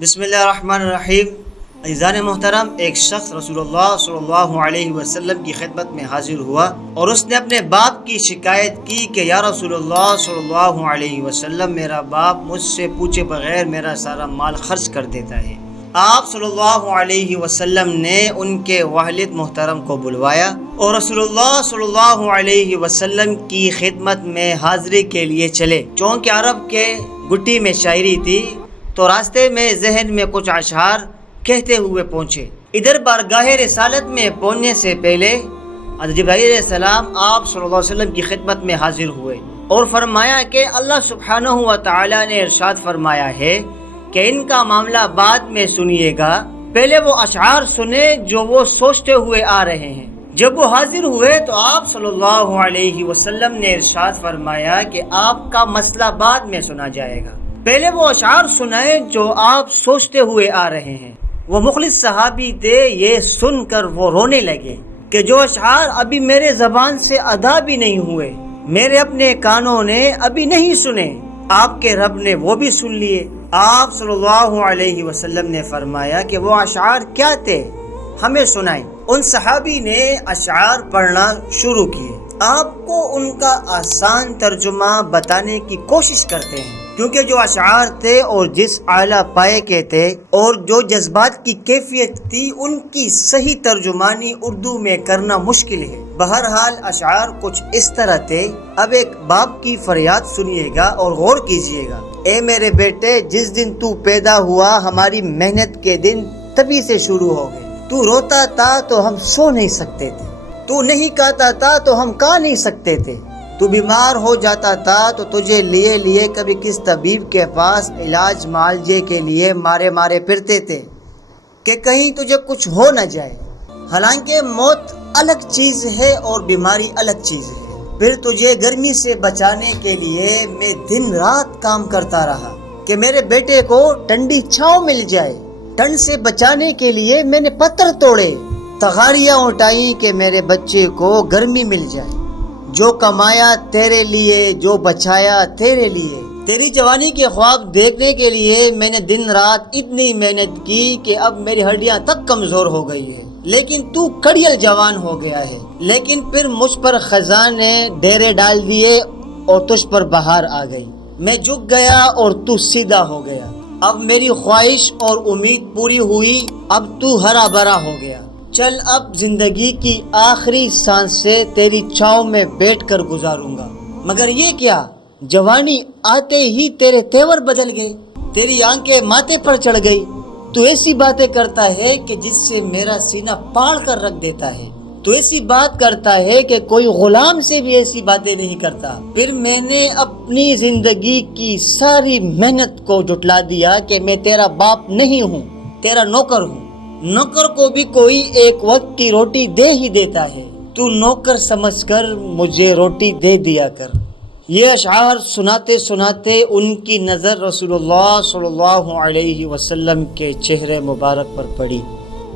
بسم اللہ الرحمن الرحیم۔ عزیزان محترم، ایک شخص رسول اللہ صلی اللہ علیہ وسلم کی خدمت میں حاضر ہوا اور اس نے اپنے باپ کی شکایت کی کہ یا رسول اللہ صلی اللہ علیہ وسلم، میرا باپ مجھ سے پوچھے بغیر میرا سارا مال خرچ کر دیتا ہے۔ آپ صلی اللہ علیہ وسلم نے ان کے والد محترم کو بلوایا اور رسول اللہ صلی اللہ علیہ وسلم کی خدمت میں حاضری کے لیے چلے۔ چونکہ عرب کے گٹی میں شاعری تھی تو راستے میں ذہن میں کچھ اشعار کہتے ہوئے پہنچے۔ ادھر بارگاہ رسالت میں پہنچنے سے پہلے حضرت جبرائیل علیہ السلام آپ صلی اللہ علیہ وسلم کی خدمت میں حاضر ہوئے اور فرمایا کہ اللہ سبحانہ و تعالی نے ارشاد فرمایا ہے کہ ان کا معاملہ بعد میں سنیے گا، پہلے وہ اشعار سنے جو وہ سوچتے ہوئے آ رہے ہیں۔ جب وہ حاضر ہوئے تو آپ صلی اللہ علیہ وسلم نے ارشاد فرمایا کہ آپ کا مسئلہ بعد میں سنا جائے گا، پہلے وہ اشعار سنائے جو آپ سوچتے ہوئے آ رہے ہیں۔ وہ مخلص صحابی تھے، یہ سن کر وہ رونے لگے کہ جو اشعار ابھی میرے زبان سے ادا بھی نہیں ہوئے، میرے اپنے کانوں نے ابھی نہیں سنے، آپ کے رب نے وہ بھی سن لیے۔ آپ صلی اللہ علیہ وسلم نے فرمایا کہ وہ اشعار کیا تھے، ہمیں سنائیں۔ ان صحابی نے اشعار پڑھنا شروع کیے۔ آپ کو ان کا آسان ترجمہ بتانے کی کوشش کرتے ہیں، کیونکہ جو اشعار تھے اور جس اعلیٰ پائے کے تھے اور جو جذبات کی کیفیت تھی، ان کی صحیح ترجمانی اردو میں کرنا مشکل ہے۔ بہرحال اشعار کچھ اس طرح تھے۔ اب ایک باپ کی فریاد سنیے گا اور غور کیجیے گا۔ اے میرے بیٹے، جس دن تو پیدا ہوا ہماری محنت کے دن تبھی سے شروع ہو گئے۔ تو روتا تھا تو ہم سو نہیں سکتے تھے، تو نہیں کہتا تھا تو ہم کہہ نہیں سکتے تھے، تو بیمار ہو جاتا تھا تو تجھے لیے کبھی کس طبیب کے پاس علاج معالجے کے لیے مارے پھرتے تھے کہ کہیں تجھے کچھ ہو نہ جائے۔ حالانکہ موت الگ چیز ہے اور بیماری الگ چیز ہے۔ پھر تجھے گرمی سے بچانے کے لیے میں دن رات کام کرتا رہا کہ میرے بیٹے کو ٹھنڈی چھاؤں مل جائے۔ ٹھنڈ سے بچانے کے لیے میں نے پتھر توڑے، تغاریاں اٹھائی کہ میرے بچے کو گرمی مل جائے۔ جو کمایا تیرے لیے، جو بچایا تیرے لیے۔ تیری جوانی کے خواب دیکھنے کے لیے میں نے دن رات اتنی محنت کی کہ اب میری ہڈیاں تک کمزور ہو گئی ہے، لیکن تو کڑیل جوان ہو گیا ہے۔ لیکن پھر مجھ پر خزاں نے ڈیرے ڈال دیے اور تجھ پر بہار آ گئی۔ میں جھک گیا اور تو سیدھا ہو گیا۔ اب میری خواہش اور امید پوری ہوئی، اب تو ہرا بھرا ہو گیا۔ چل اب زندگی کی آخری سانس سے تیری چھاؤں میں بیٹھ کر گزاروں گا۔ مگر یہ کیا، جوانی آتے ہی تیرے تیور بدل گئے، تیری آنکھیں ماتھے پر چڑھ گئی۔ تو ایسی باتیں کرتا ہے کہ جس سے میرا سینہ پاڑ کر رکھ دیتا ہے۔ تو ایسی بات کرتا ہے کہ کوئی غلام سے بھی ایسی باتیں نہیں کرتا۔ پھر میں نے اپنی زندگی کی ساری محنت کو جھٹلا دیا کہ میں تیرا باپ نہیں ہوں، تیرا نوکر ہوں۔ نوکر کو بھی کوئی ایک وقت کی روٹی دے ہی دیتا ہے، تو نوکر سمجھ کر مجھے روٹی دے دیا کر۔ یہ اشعار سناتے سناتے ان کی نظر رسول اللہ صلی اللہ علیہ وسلم کے چہرے مبارک پر پڑی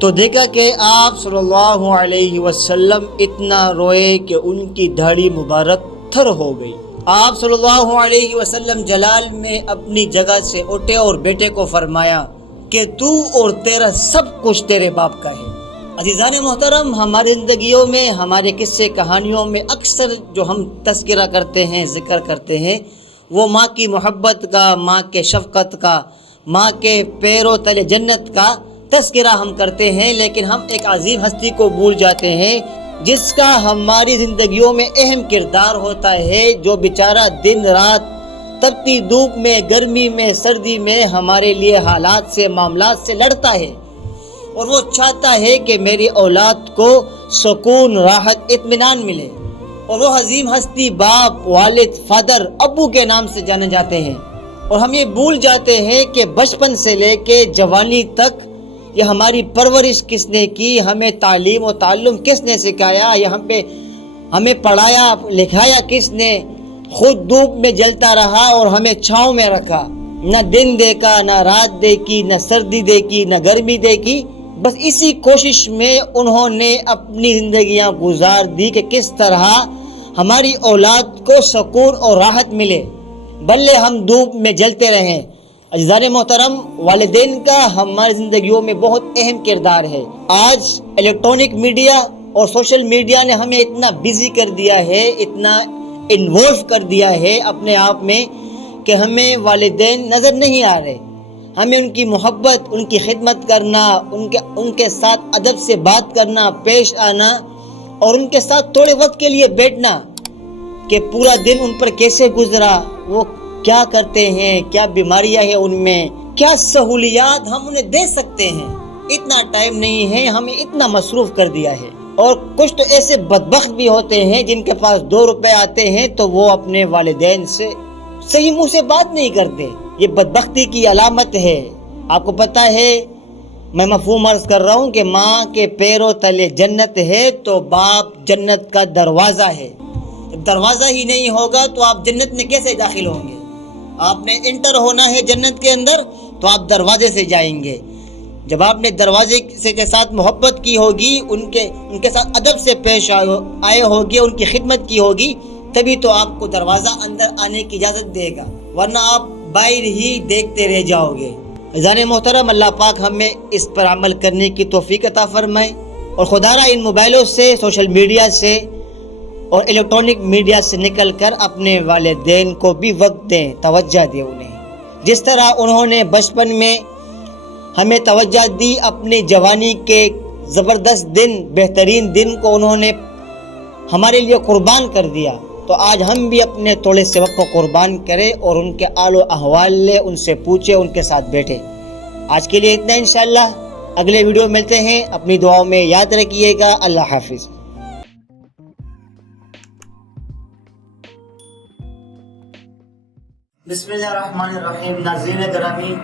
تو دیکھا کہ آپ صلی اللہ علیہ وسلم اتنا روئے کہ ان کی داڑھی مبارک تھر ہو گئی۔ آپ صلی اللہ علیہ وسلم جلال میں اپنی جگہ سے اٹھے اور بیٹے کو فرمایا کہ تو اور تیرا سب کچھ تیرے باپ کا ہے۔ عزیزان محترم، ہماری زندگیوں میں، ہمارے قصے کہانیوں میں اکثر جو ہم تذکرہ کرتے ہیں، ذکر کرتے ہیں، وہ ماں کی محبت کا، ماں کے شفقت کا، ماں کے پیروں تلے جنت کا تذکرہ ہم کرتے ہیں، لیکن ہم ایک عظیم ہستی کو بھول جاتے ہیں جس کا ہماری زندگیوں میں اہم کردار ہوتا ہے، جو بیچارہ دن رات تپتی دھوپ میں، گرمی میں، سردی میں ہمارے لیے حالات سے، معاملات سے لڑتا ہے، اور وہ چاہتا ہے کہ میری اولاد کو سکون، راحت، اطمینان ملے۔ اور وہ عظیم ہستی باپ، والد، فادر، ابو کے نام سے جانے جاتے ہیں، اور ہم یہ بھول جاتے ہیں کہ بچپن سے لے کے جوانی تک یہ ہماری پرورش کس نے کی، ہمیں تعلیم و تعلم کس نے سکھایا، یہاں پہ ہمیں پڑھایا لکھایا کس نے، خود دھوپ میں جلتا رہا اور ہمیں چھاؤں میں رکھا، نہ دن دیکھا، نہ رات دیکھی، نہ سردی دیکھی، نہ گرمی دیکھی۔ بس اسی کوشش میں انہوں نے اپنی زندگیاں گزار دی کہ کس طرح ہماری اولاد کو سکون اور راحت ملے، بھلے ہم دھوپ میں جلتے رہیں۔ عزیزان محترم، والدین کا ہماری زندگیوں میں بہت اہم کردار ہے۔ آج الیکٹرانک میڈیا اور سوشل میڈیا نے ہمیں اتنا بزی کر دیا ہے، اتنا انوالو کر دیا ہے اپنے آپ میں کہ ہمیں والدین نظر نہیں آ رہے۔ ہمیں ان کی محبت، ان کی خدمت کرنا، ان کے ساتھ ادب سے بات کرنا، پیش آنا اور ان کے ساتھ تھوڑے وقت کے لیے بیٹھنا کہ پورا دن ان پر کیسے گزرا، وہ کیا کرتے ہیں، کیا بیماریاں ہیں ان میں، کیا سہولیات ہم انہیں دے سکتے ہیں، اتنا ٹائم نہیں ہے، ہمیں اتنا مصروف کر دیا ہے۔ اور کچھ تو ایسے بدبخت بھی ہوتے ہیں جن کے پاس 2 روپے آتے ہیں تو وہ اپنے والدین سے صحیح منہ سے بات نہیں کرتے۔ یہ بدبختی کی علامت ہے۔ آپ کو پتہ ہے، میں مفہوم عرض کر رہا ہوں کہ ماں کے پیروں تلے جنت ہے تو باپ جنت کا دروازہ ہے۔ جب دروازہ ہی نہیں ہوگا تو آپ جنت میں کیسے داخل ہوں گے؟ آپ نے انٹر ہونا ہے جنت کے اندر تو آپ دروازے سے جائیں گے۔ جب آپ نے دروازے سے کے ساتھ محبت کی ہوگی، ان کے ساتھ ادب سے پیش آئے ہوگے، ان کی خدمت کی ہوگی، تبھی تو آپ کو دروازہ اندر آنے کی اجازت دے گا، ورنہ آپ باہر ہی دیکھتے رہ جاؤ گے۔ عزیزان محترم، اللہ پاک ہمیں اس پر عمل کرنے کی توفیق عطا فرمائے، اور خدا را ان موبائلوں سے، سوشل میڈیا سے اور الیکٹرانک میڈیا سے نکل کر اپنے والدین کو بھی وقت دیں، توجہ دیں انہیں۔ جس طرح انہوں نے بچپن میں ہمیں توجہ دی، اپنی جوانی کے زبردست دن، بہترین دن کو انہوں نے ہمارے لیے قربان کر دیا، تو آج ہم بھی اپنے تھوڑے سے وقت کو قربان کریں اور ان کے حال و احوال لیں، ان سے پوچھیں، ان کے ساتھ بیٹھیں۔ آج کے لیے اتنا، انشاءاللہ اگلے ویڈیو ملتے ہیں۔ اپنی دعاؤں میں یاد رکھیے گا۔ اللہ حافظ۔ بسم اللہ الرحمن الرحیم۔ ناظرین گرامی،